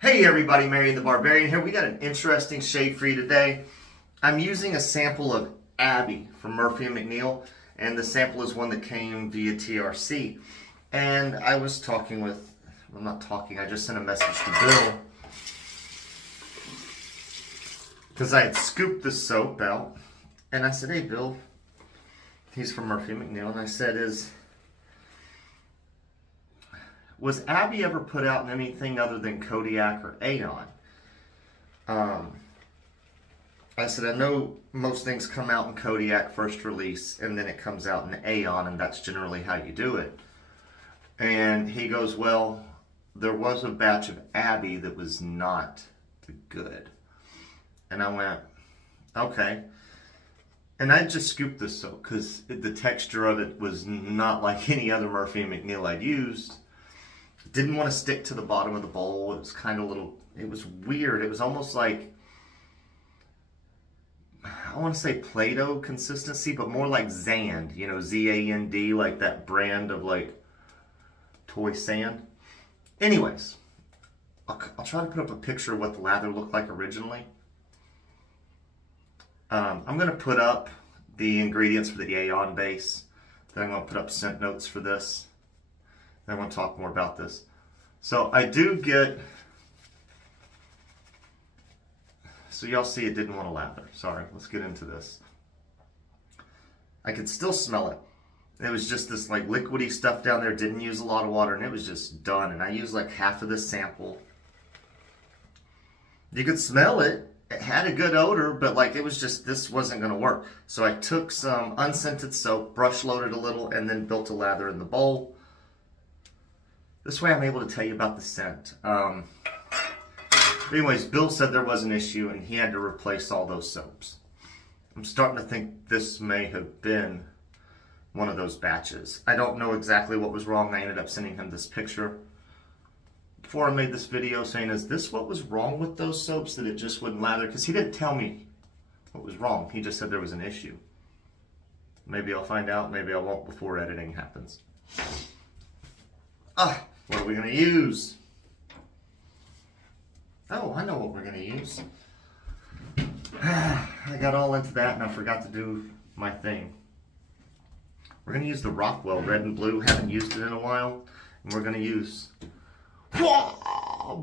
Hey everybody, Mary the Barbarian here. We got an interesting shave for you today. I'm using a sample of Abbey from Murphy and McNeil, and the sample is one that came via TRC. And I was talking with, well, not talking, I just sent a message to Bill because I had scooped the soap out, and I said, hey Bill, he's from Murphy and McNeil, and I said, was Abbey ever put out in anything other than Kodiak or Aeon? I said, I know most things come out in Kodiak first release, and then it comes out in Aeon, and that's generally how you do it. And he goes, well, there was a batch of Abbey that was not good. And I went, okay. And I just scooped this soap because the texture of it was not like any other Murphy and McNeil I'd used. Didn't want to stick to the bottom of the bowl. It was kind of it was weird. It was almost like, I want to say Play-Doh consistency, but more like Zand, you know, Z-A-N-D, like that brand of like toy sand. Anyways, I'll try to put up a picture of what the lather looked like originally. I'm going to put up the ingredients for the Aeon base. Then I'm going to put up scent notes for this. I want to talk more about this. So I do get, so y'all see it didn't want to lather. Sorry, let's get into this. I could still smell it. It was just this like liquidy stuff down there, didn't use a lot of water, and it was just done. And I used like half of this sample. You could smell it. It had a good odor, but like it was just, this wasn't going to work. So I took some unscented soap, brush loaded a little, and then built a lather in the bowl. This way I'm able to tell you about the scent. Anyways, Bill said there was an issue and he had to replace all those soaps. I'm starting to think this may have been one of those batches. I don't know exactly what was wrong. I ended up sending him this picture before I made this video saying, is this what was wrong with those soaps, that it just wouldn't lather? Because he didn't tell me what was wrong. He just said there was an issue. Maybe I'll find out, maybe I won't before editing happens. What are we going to use? Oh, I know what we're going to use. I got all into that and I forgot to do my thing. We're going to use the Rockwell red and blue. Haven't used it in a while. And we're going to use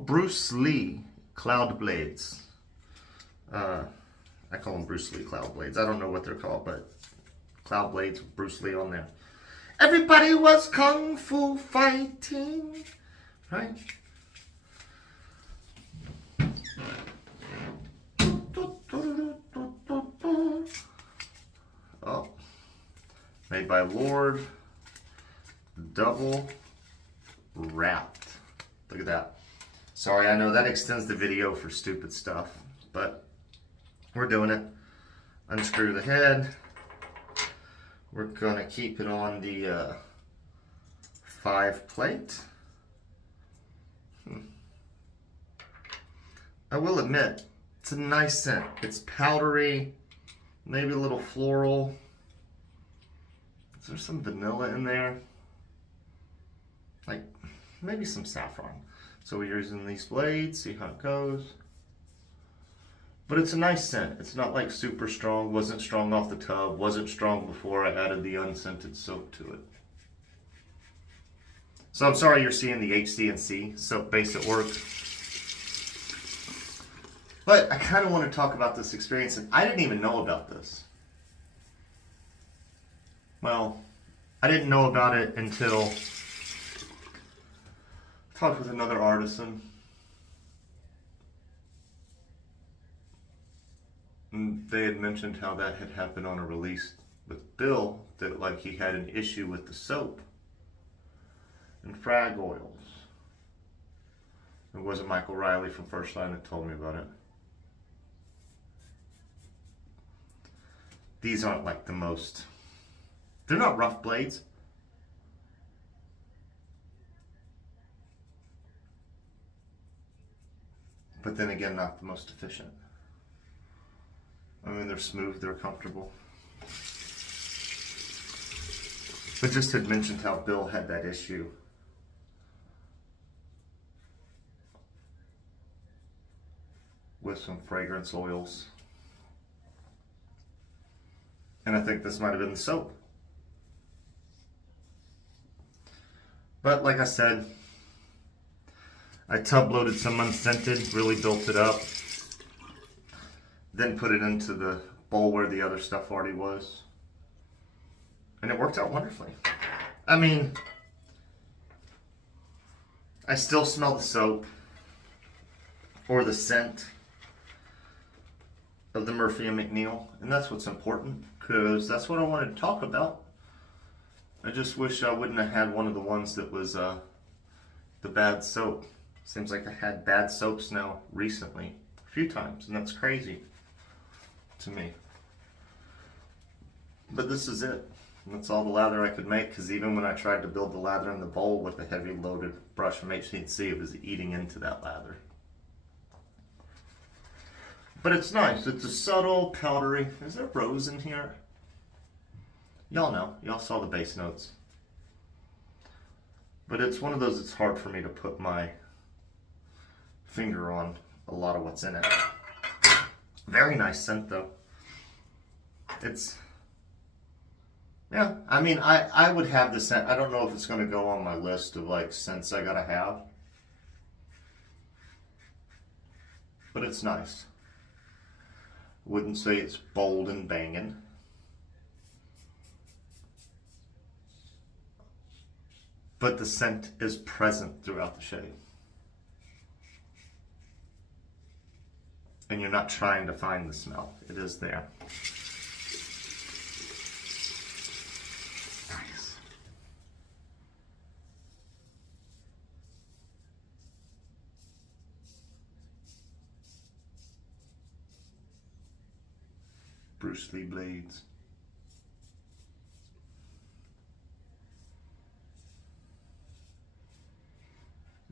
Bruce Lee Cloud Blades. I call them Bruce Lee Cloud Blades. I don't know what they're called, but Cloud Blades with Bruce Lee on there. Everybody was kung fu fighting, right? Oh, made by Lord, double wrapped. Look at that. Sorry, I know that extends the video for stupid stuff, but we're doing it. Unscrew the head. We're going to keep it on the 5 plate. I will admit, it's a nice scent. It's powdery, maybe a little floral. Is there some vanilla in there? Like, maybe some saffron. So we're using these blades, see how it goes. But it's a nice scent. It's not like super strong, wasn't strong off the tub, wasn't strong before I added the unscented soap to it. So I'm sorry you're seeing the HC&C soap base at work. But I kind of want to talk about this experience, and I didn't even know about this. Well, I didn't know about it until I talked with another artisan. And they had mentioned how that had happened on a release with Bill, that like he had an issue with the soap and frag oils. It wasn't Michael Riley from First Line that told me about it. These aren't like the most, they're not rough blades. But then again, not the most efficient. I mean, they're smooth, they're comfortable. But just had mentioned how Bill had that issue with some fragrance oils. And I think this might have been the soap. But like I said, I tub loaded some unscented, really built it up. Then put it into the bowl where the other stuff already was. And it worked out wonderfully. I mean, I still smell the soap or the scent of the Murphy and McNeil, and that's what's important, because that's what I wanted to talk about. I just wish I wouldn't have had one of the ones that was the bad soap. Seems like I had bad soaps now recently a few times, and that's crazy to me. But this is it. That's all the lather I could make, because even when I tried to build the lather in the bowl with the heavy loaded brush from HC&C, it was eating into that lather. But it's nice. It's a subtle, powdery. Is there rose in here? Y'all know. Y'all saw the base notes. But it's one of those it's hard for me to put my finger on a lot of what's in it. Very nice scent though. It's... yeah, I mean, I would have the scent. I don't know if it's going to go on my list of like scents I gotta have. But it's nice. Wouldn't say it's bold and banging. But the scent is present throughout the shade. And you're not trying to find the smell. It is there. Nice. Bruce Lee blades.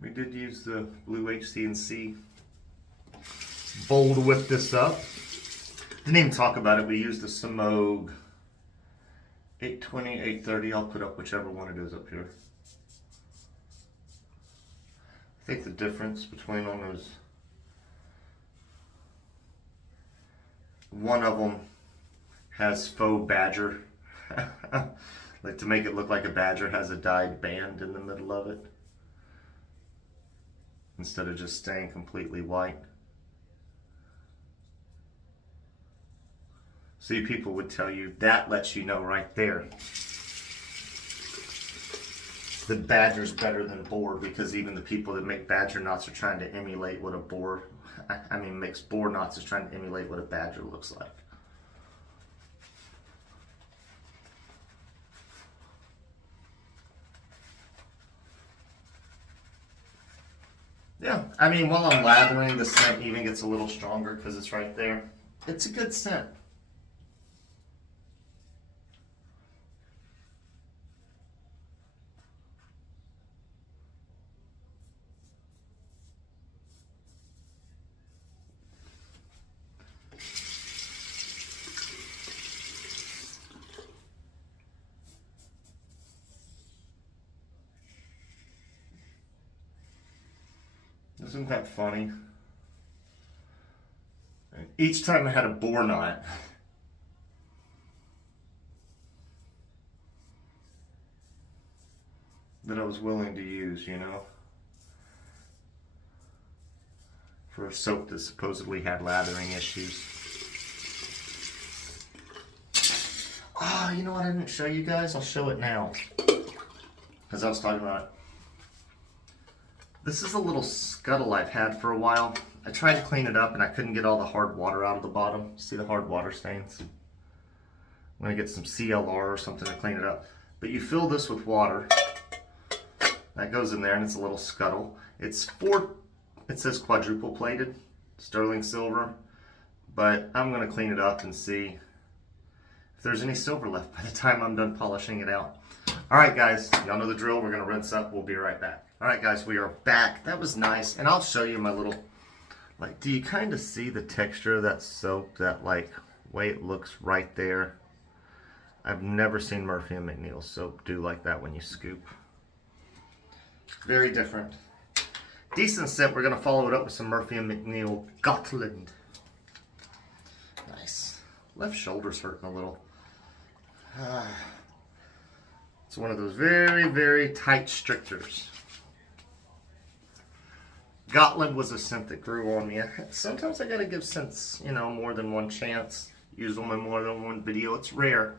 We did use the blue HC&C bowl to whip this up. Didn't even talk about it. We used the Semogue 820, 830. I'll put up whichever one it is up here. I think the difference between them is one of them has faux badger. Like to make it look like a badger has a dyed band in the middle of it, instead of just staying completely white. See, people would tell you that lets you know right there that badger's better than boar, because even the people that make badger knots are trying to emulate what a boar, I mean makes boar knots, is trying to emulate what a badger looks like. Yeah, I mean, while I'm lathering, the scent even gets a little stronger because it's right there. It's a good scent. Isn't that funny? Each time I had a boar knot, that I was willing to use, you know, for a soap that supposedly had lathering issues. Ah, you know what I didn't show you guys? I'll show it now, because I was talking about it. This is a little scuttle I've had for a while. I tried to clean it up and I couldn't get all the hard water out of the bottom. See the hard water stains? I'm gonna get some CLR or something to clean it up. But you fill this with water. That goes in there and it's a little scuttle. It says quadruple plated, sterling silver. But I'm gonna clean it up and see if there's any silver left by the time I'm done polishing it out. All right, guys, y'all know the drill. We're gonna rinse up. We'll be right back. All right, guys, we are back. That was nice, and I'll show you my little, like, do you kind of see the texture of that soap, that, like, way it looks right there? I've never seen Murphy and McNeil soap do like that when you scoop. Very different. Decent scent. We're going to follow it up with some Murphy and McNeil Gotland. Nice. Left shoulder's hurting a little. It's one of those very, very tight strictures. Gotland was a scent that grew on me. Sometimes I gotta give scents, you know, more than one chance. Use them in more than one video. It's rare.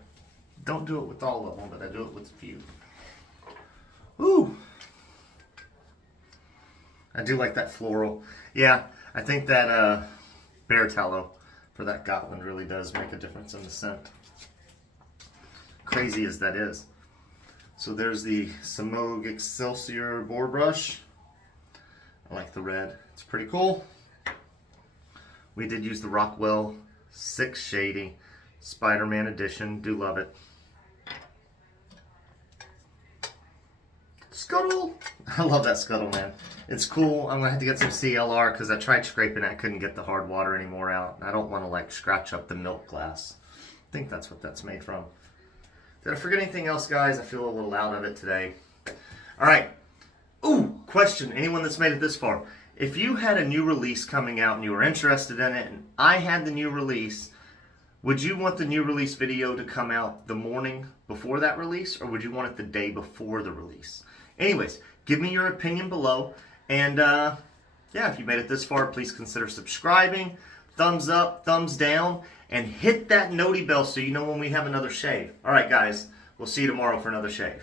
Don't do it with all of them, but I do it with a few. Ooh. I do like that floral. Yeah, I think that bear tallow for that Gotland really does make a difference in the scent. Crazy as that is. So there's the Semogue Excelsior boar brush. I like the red. It's pretty cool. We did use the Rockwell 6 Shady Spider-Man edition. Do love it. Scuttle! I love that Scuttle, man. It's cool. I'm going to have to get some CLR because I tried scraping it. I couldn't get the hard water anymore out. I don't want to like scratch up the milk glass. I think that's what that's made from. Did I forget anything else, guys? I feel a little out of it today. All right. Ooh, question. Anyone that's made it this far. If you had a new release coming out and you were interested in it and I had the new release, would you want the new release video to come out the morning before that release, or would you want it the day before the release? Anyways, give me your opinion below. And yeah, if you made it this far, please consider subscribing. Thumbs up, thumbs down, and hit that noti bell so you know when we have another shave. All right, guys, we'll see you tomorrow for another shave.